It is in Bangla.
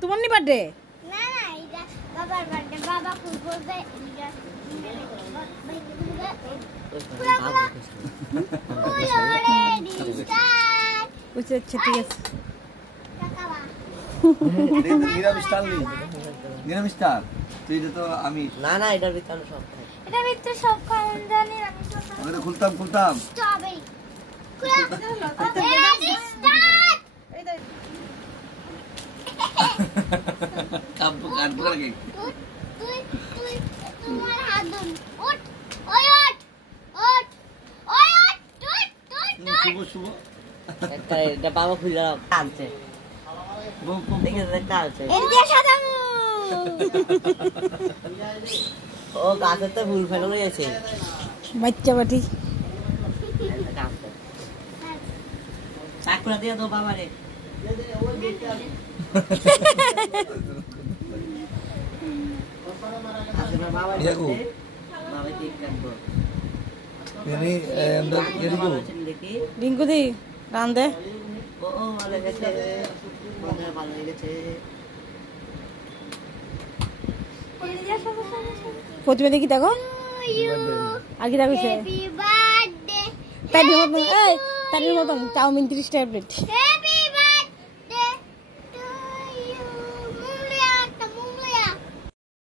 তোমার নি বার্থডে না না এটা বাবার বার্থডে বাবা ফুল করবে আচ্ছা ঠিক আছে নিরামিষ টাল তুই তো আমি না না এটার ভিতরে সব খাই এটা ভিতরে সব খাওয়ান জানি আমি তো আমি খুলতাম স্ট্রবেরি কাপড় কাটবো নাকি তুই তোমার হাত ধর ওঠ ওই ওঠ ওঠ ওই ওঠ তুই শুভ একটা এটা বাবা খুলে টানছে দেখে টানছে এদিকে সাজামু ও গাছের তো ফুল ফেলে গেছে বাচ্চা বাটি চাকুরা দিয়ে তো বাবা রে রিঙ্কু দি রান দে প্রতিমা দেখি দেখো আর কি দেখো হ্যাপি বার্থডে তার মতন চাউমিন 30 ট্যাবলেট